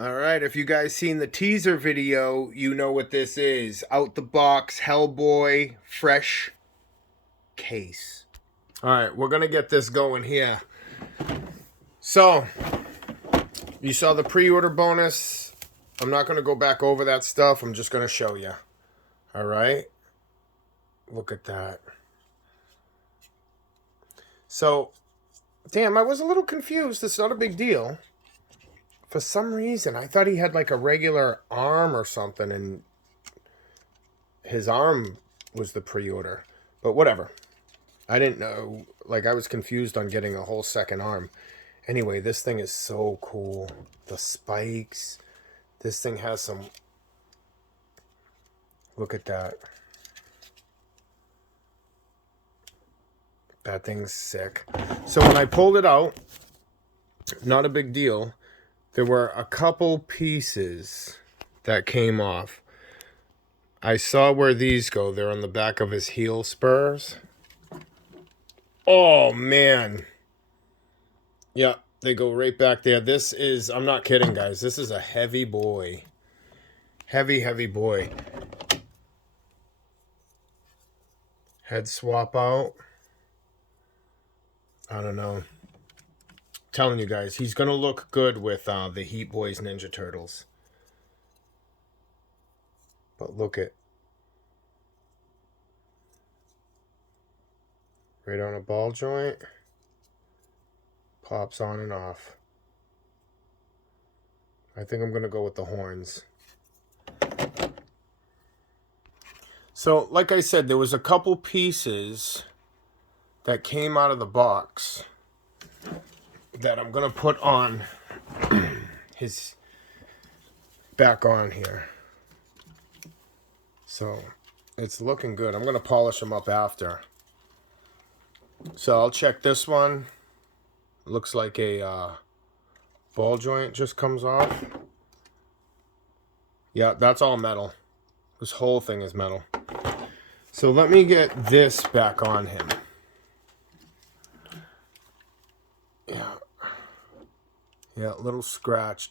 All right, if you guys seen the teaser video, you know what this is. Out the box Hellboy fresh case. All right, we're going to get this going here. So, you saw the pre-order bonus. I'm not going to go back over that stuff. I'm just going to show you. All right? Look at that. So, damn, I was a little confused. It's not a big deal. For some reason, I thought he had like a regular arm or something, and his arm was the pre-order. But whatever. I didn't know. Like, I was confused on getting a whole second arm. Anyway, this thing is so cool. The spikes. This thing has some... Look at that. That thing's sick. So when I pulled it out, not a big deal. There were a couple pieces that came off. I saw where these go. They're on the back of his heel spurs. Oh, man. Yeah, they go right back there. This is, I'm not kidding, guys. This is a heavy boy. Heavy, heavy boy. Head swap out. I don't know. Telling you guys, he's going to look good with the Heat Boys Ninja Turtles. But look at. Right on a ball joint. Pops on and off. I think I'm going to go with the horns. So, like I said, there was a couple pieces that came out of the box that I'm going to put on his back on here. So, it's looking good. I'm going to polish them up after. So, I'll check this one. Looks like a ball joint just comes off. Yeah, that's all metal. This whole thing is metal. So, let me get this back on him. Yeah, a little scratched.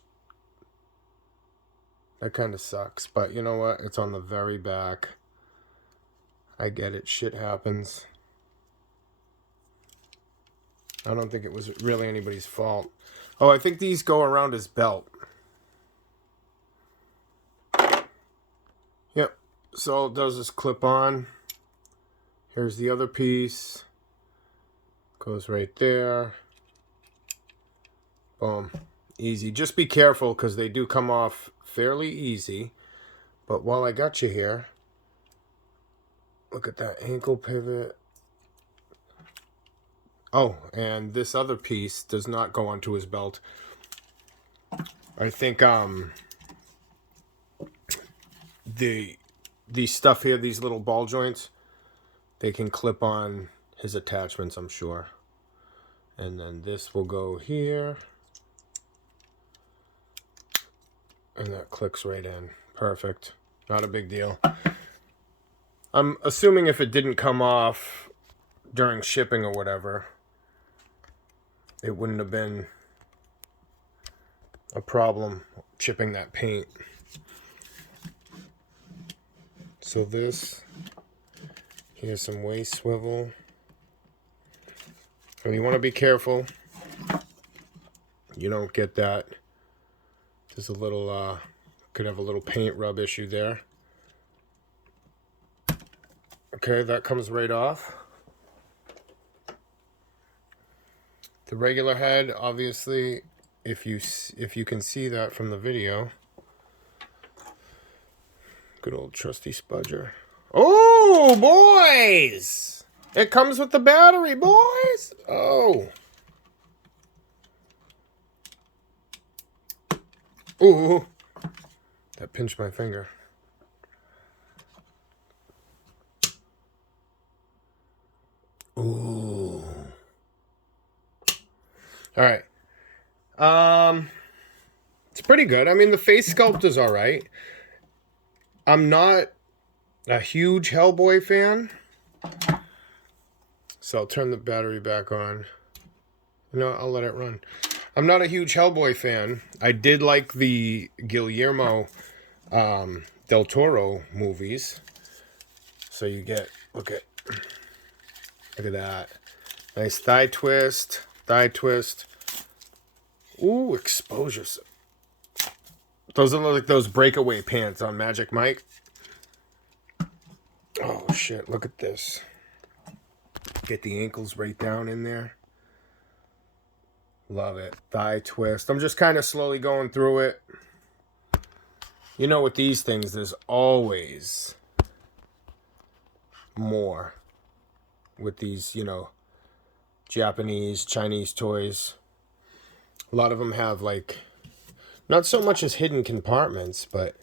That kind of sucks, but you know what? It's on the very back. I get it. Shit happens. I don't think it was really anybody's fault. Oh, I think these go around his belt. Yep. So all it does is clip on. Here's the other piece. Goes right there. Boom. Easy. Just be careful because they do come off fairly easy. But while I got you here, look at that ankle pivot. Oh, and this other piece does not go onto his belt. I think the stuff here, these little ball joints, they can clip on his attachments, I'm sure. And then this will go here. And that clicks right in. Perfect. Not a big deal. I'm assuming if it didn't come off during shipping or whatever, it wouldn't have been a problem chipping that paint. So this, here's some waist swivel. So you want to be careful. You don't get that. There's a little, could have a little paint rub issue there. Okay, that comes right off. The regular head, obviously, if you can see that from the video. Good old trusty spudger. Oh, boys! It comes with the battery, boys! Oh. Ooh. That pinched my finger. Ooh. All right. It's pretty good. I mean, the face sculpt is all right. I'm not a huge Hellboy fan. So I'll turn the battery back on. You know, I'll let it run. I'm not a huge Hellboy fan. I did like the Guillermo del Toro movies. So you get, look at that. Nice thigh twist. Ooh, exposures. Those are like those breakaway pants on Magic Mike. Oh shit, look at this. Get the ankles right down in there. Love it. Thigh twist. I'm just kind of slowly going through it. You know, with these things, there's always more. With these, you know, Japanese, Chinese toys. A lot of them have, like, not so much as hidden compartments, but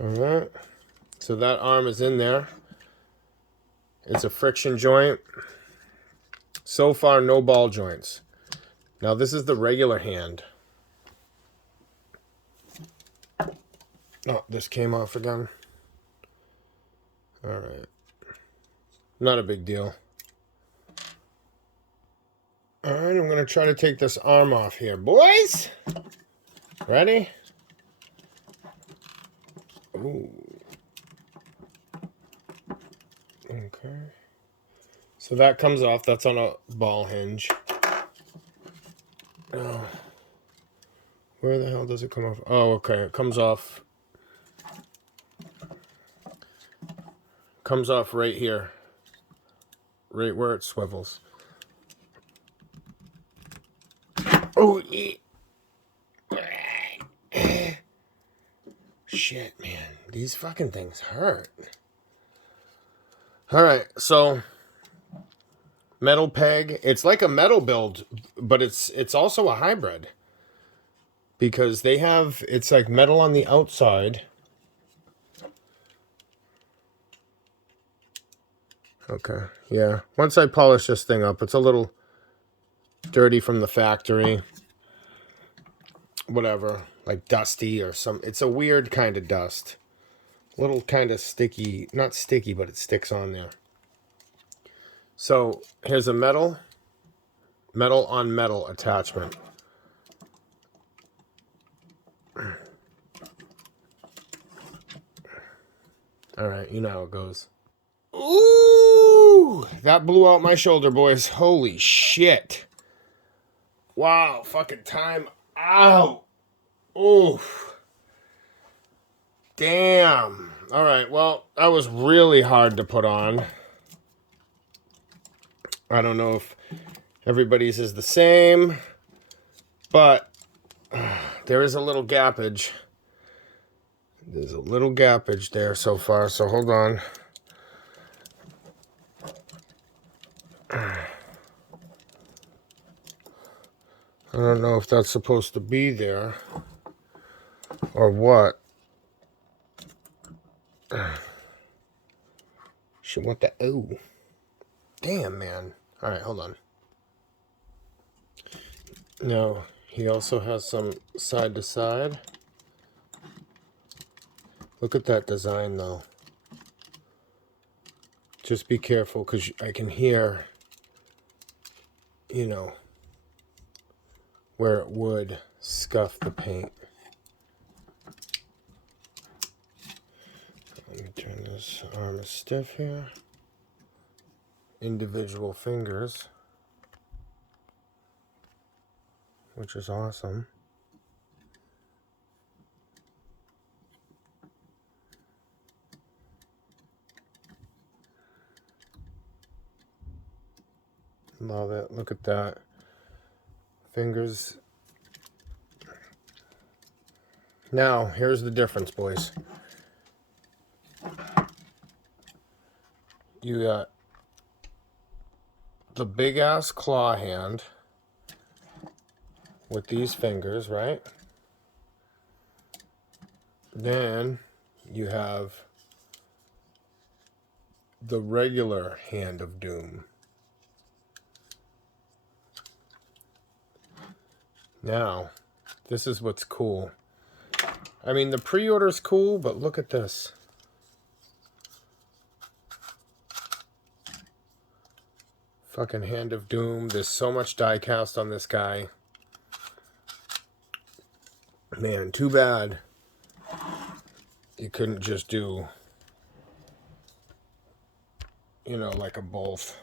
alright. So that arm is in there. It's a friction joint. So far, no ball joints. Now, this is the regular hand. Oh, this came off again. Alright. Not a big deal. Alright, I'm going to try to take this arm off here. Boys! Ready? Ooh. Okay. So that comes off. That's on a ball hinge. Oh. Where the hell does it come off? Oh, okay. It comes off. Comes off right here. Right where it swivels. Oh, shit, man. These fucking things hurt. Alright, so metal peg. It's like a metal build, but it's also a hybrid. Because they have, it's like metal on the outside. Okay, yeah. Once I polish this thing up, it's a little dirty from the factory. Whatever, like dusty or some. It's a weird kind of dust. A little kind of sticky. Not sticky, but it sticks on there. So here's a metal on metal attachment. All right, you know how it goes. Ooh, that blew out my shoulder, boys. Holy shit. Wow, fucking time out. Oof. Damn. All right, well, that was really hard to put on. I don't know if everybody's is the same, but there is a little gappage. There's a little gappage there so far, so hold on. I don't know if that's supposed to be there or what. Shit, what the? Oh. Damn, man. All right, hold on. No, he also has some side to side. Look at that design, though. Just be careful, because I can hear, you know, where it would scuff the paint. Let me turn this arm is stiff here. Individual fingers, which is awesome. Love it. Look at that. Fingers. Now, here's the difference, boys. You got the big ass claw hand with these fingers, right? Then you have the regular hand of doom. Now, this is what's cool. I mean, the pre-order's cool, but look at this. Fucking Hand of Doom. There's so much die cast on this guy. Man, too bad you couldn't just do, you know, like a both.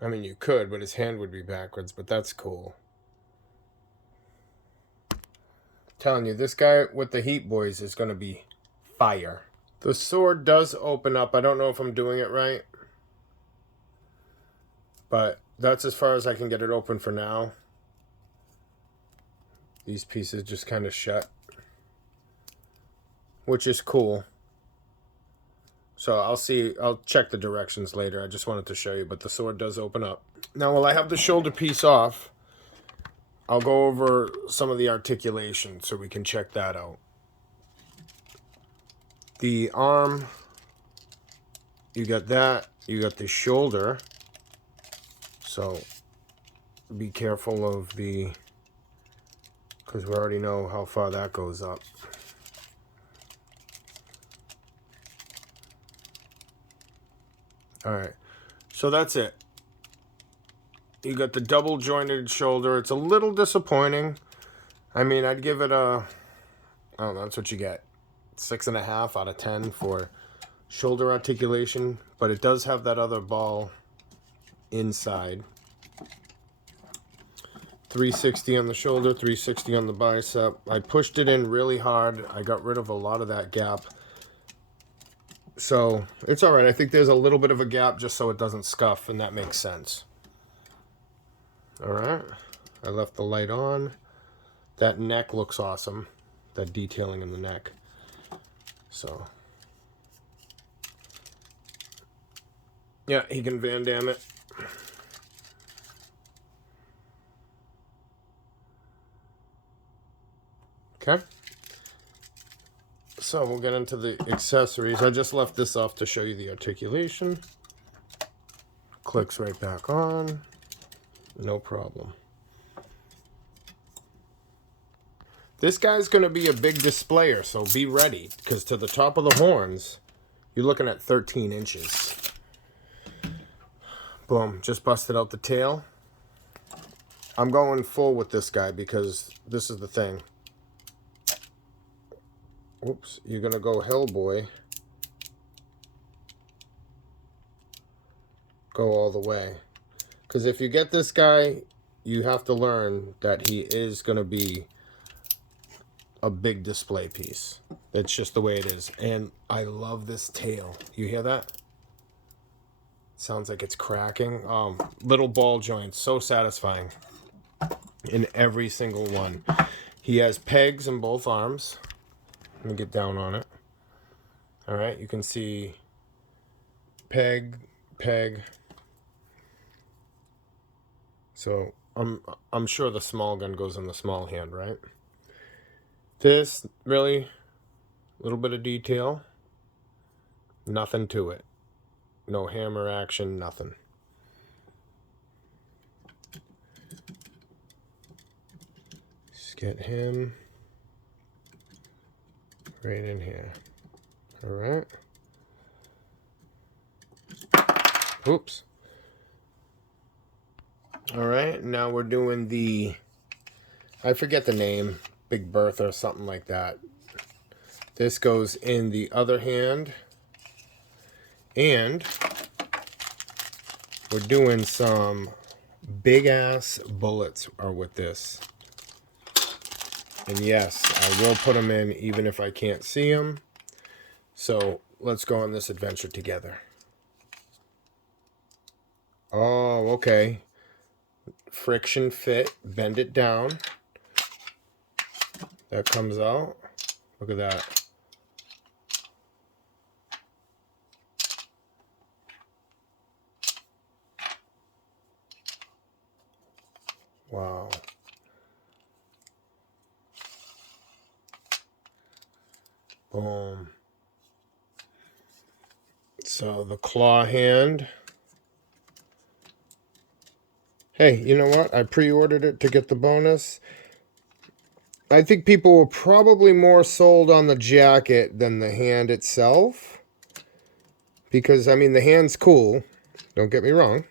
I mean, you could, but his hand would be backwards, but that's cool. Telling you, this guy with the Heat Boys is going to be fire. The sword does open up. I don't know if I'm doing it right, but that's as far as I can get it open for now. These pieces just kind of shut, which is cool. So I'll check the directions later. I just wanted to show you, but the sword does open up. Now, while I have the shoulder piece off, I'll go over some of the articulation so we can check that out. The arm, you got that. You got the shoulder. So be careful of the, because we already know how far that goes up. All right, so that's it. You got the double jointed shoulder. It's a little disappointing. I mean, I'd give it a, I don't know, that's what you get. 6.5 out of 10 for shoulder articulation, but it does have that other ball inside. 360 on the shoulder, 360 on the bicep. I pushed it in really hard. I got rid of a lot of that gap. So it's all right. I think there's a little bit of a gap just so it doesn't scuff, and that makes sense. All right. I left the light on. That neck looks awesome. That detailing in the neck. So, yeah, he can Van Damme it. Okay. So we'll get into the accessories. I just left this off to show you the articulation. Clicks right back on. No problem. This guy's going to be a big displayer, so be ready, because to the top of the horns, you're looking at 13 inches. Boom, just busted out the tail. I'm going full with this guy because this is the thing. Oops, you're going to go Hellboy. Go all the way. Because if you get this guy, you have to learn that he is going to be a big display piece. It's just the way it is. And I love this tail. You hear that? Sounds like it's cracking. Little ball joints. So satisfying. In every single one. He has pegs in both arms. Let me get down on it. Alright, you can see peg, peg. So I'm sure the small gun goes in the small hand, right? This, really, a little bit of detail. Nothing to it. No hammer action, nothing. Just get him right in here. Alright. Oops. Alright, now we're doing the, I forget the name, Big Bertha or something like that. This goes in the other hand. And we're doing some big ass bullets are with this. And yes, I will put them in even if I can't see them. So let's go on this adventure together. Oh, okay. Friction fit, bend it down. That comes out. Look at that. Wow. Boom. So the claw hand. Hey, you know what? I pre-ordered it to get the bonus. I think people were probably more sold on the jacket than the hand itself. Because, I mean, the hand's cool. Don't get me wrong.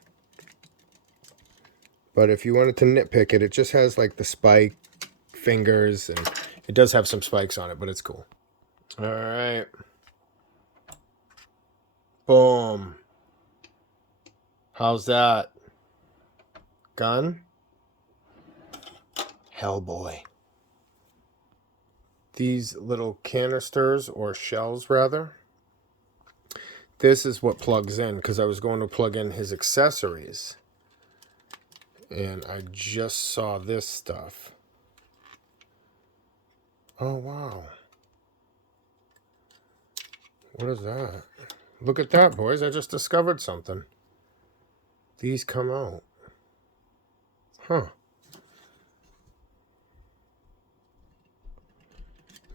But if you wanted to nitpick it, it just has like the spike fingers. And it does have some spikes on it, but it's cool. All right. Boom. How's that? Gun? Hellboy. These little canisters, or shells rather, this is what plugs in, because I was going to plug in his accessories. And I just saw this stuff. Oh, wow. What is that? Look at that, boys. I just discovered something. These come out. Huh.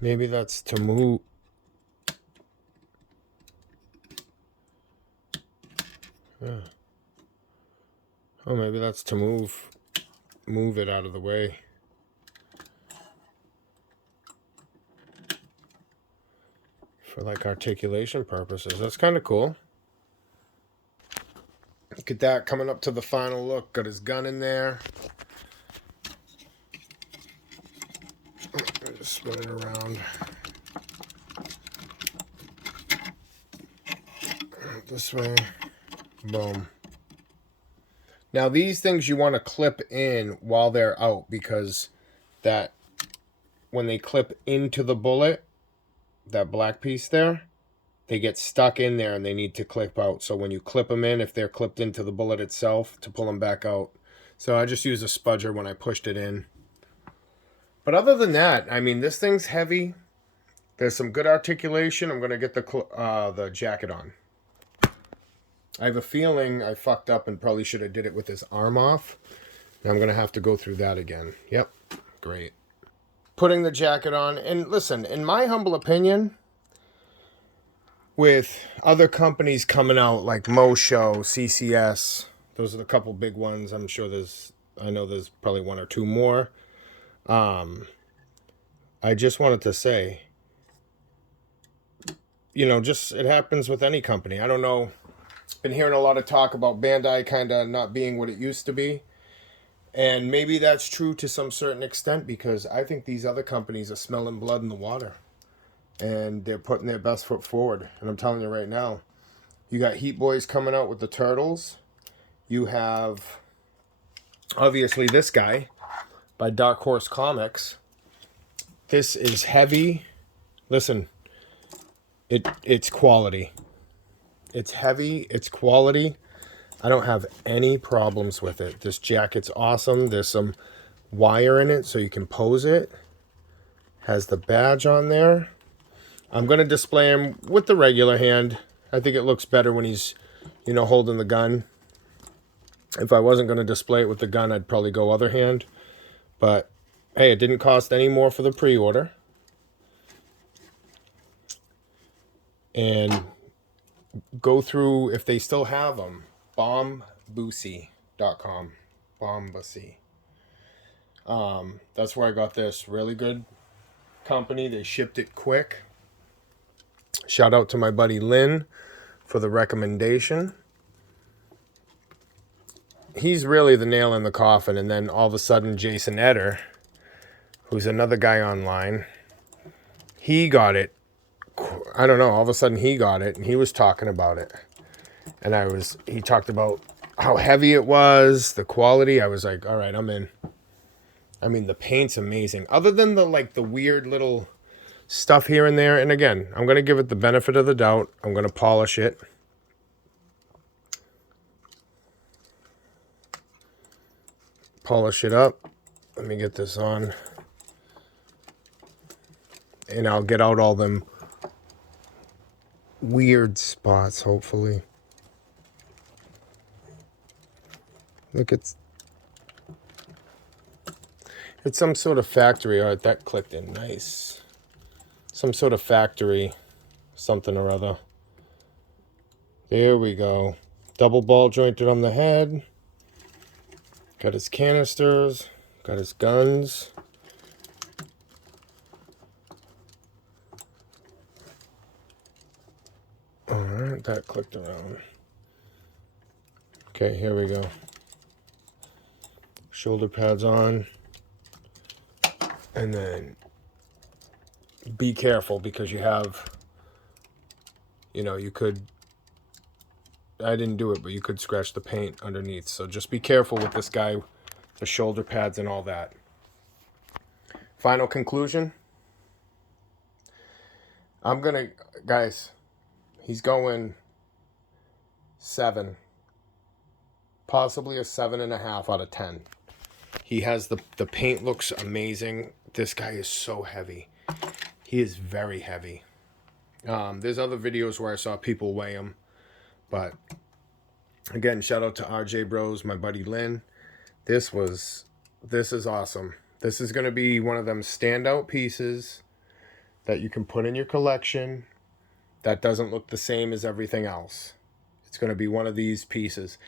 Maybe that's to move. Yeah. Oh, maybe that's to move it out of the way. For like articulation purposes. That's kind of cool. Look at that, coming up to the final look. Got his gun in there. Just spin it around. This way. Boom. Now these things you want to clip in while they're out, because that when they clip into the bullet, that black piece there, they get stuck in there and they need to clip out. So when you clip them in, if they're clipped into the bullet itself, to pull them back out. So I just used a spudger when I pushed it in. But other than that, I mean, this thing's heavy. There's some good articulation. I'm going to get the jacket on. I have a feeling I fucked up and probably should have did it with his arm off. And I'm going to have to go through that again. Yep. Great. Putting the jacket on. And listen, in my humble opinion, with other companies coming out like Mosho, CCS, those are the couple big ones. I'm sure I know there's probably one or two more. I just wanted to say, you know, just it happens with any company. I don't know. Been hearing a lot of talk about Bandai kind of not being what it used to be. And maybe that's true to some certain extent, because I think these other companies are smelling blood in the water. And they're putting their best foot forward. And I'm telling you right now, you got Heat Boys coming out with the Turtles. You have, obviously, this guy by Dark Horse Comics. This is heavy. Listen, it's quality. It's heavy. It's quality. I don't have any problems with it. This jacket's awesome. There's some wire in it so you can pose it. Has the badge on there. I'm going to display him with the regular hand. I think it looks better when he's, you know, holding the gun. If I wasn't going to display it with the gun, I'd probably go other hand. But, hey, it didn't cost any more for the pre-order. And go through, if they still have them, bomboosie.com. Bomboosie. That's where I got this. Really good company. They shipped it quick. Shout out to my buddy Lynn for the recommendation. He's really the nail in the coffin. And then all of a sudden, Jason Eder, who's another guy online, he got it. I don't know. All of a sudden, he got it, and he was talking about it. And he talked about how heavy it was, the quality. I was like, all right, I'm in. I mean, the paint's amazing. Other than the weird little stuff here and there. And again, I'm going to give it the benefit of the doubt. I'm going to polish it. Polish it up. Let me get this on. And I'll get out all them weird spots, hopefully. Look, it's some sort of factory. All right, that clicked in nice. Some sort of factory, something or other. There we go. Double ball jointed on the head. Got his canisters. Got his guns. Alright, want that clicked around. Okay, here we go. Shoulder pads on. And then be careful because you have, you could, I didn't do it, but you could scratch the paint underneath. So just be careful with this guy, the shoulder pads and all that. Final conclusion. Guys, he's going 7. Possibly a 7.5 out of 10. He has the paint looks amazing. This guy is so heavy. He is very heavy. There's other videos where I saw people weigh him. But again, shout out to RJ Bros, my buddy Lynn. This is awesome. This is going to be one of them standout pieces that you can put in your collection that doesn't look the same as everything else. It's going to be one of these pieces.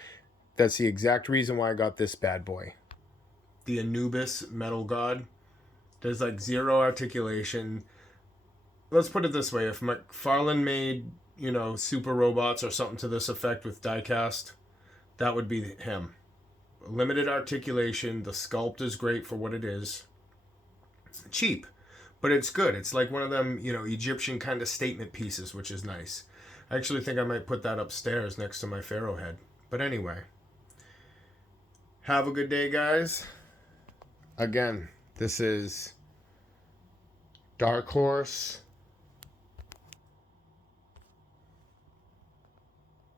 That's the exact reason why I got this bad boy. The Anubis Metal God. There's like zero articulation. Let's put it this way. If McFarlane made, super robots or something to this effect with diecast, that would be him. Limited articulation. The sculpt is great for what it is. Cheap, but it's good. It's like one of them, Egyptian kind of statement pieces, which is nice. I actually think I might put that upstairs next to my Pharaoh head. But anyway, have a good day, guys. Again, this is Dark Horse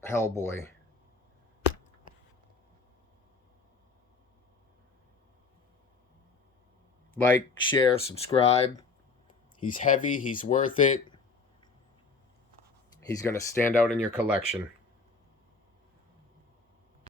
Hellboy. Like, share, subscribe. He's heavy. He's worth it. He's going to stand out in your collection.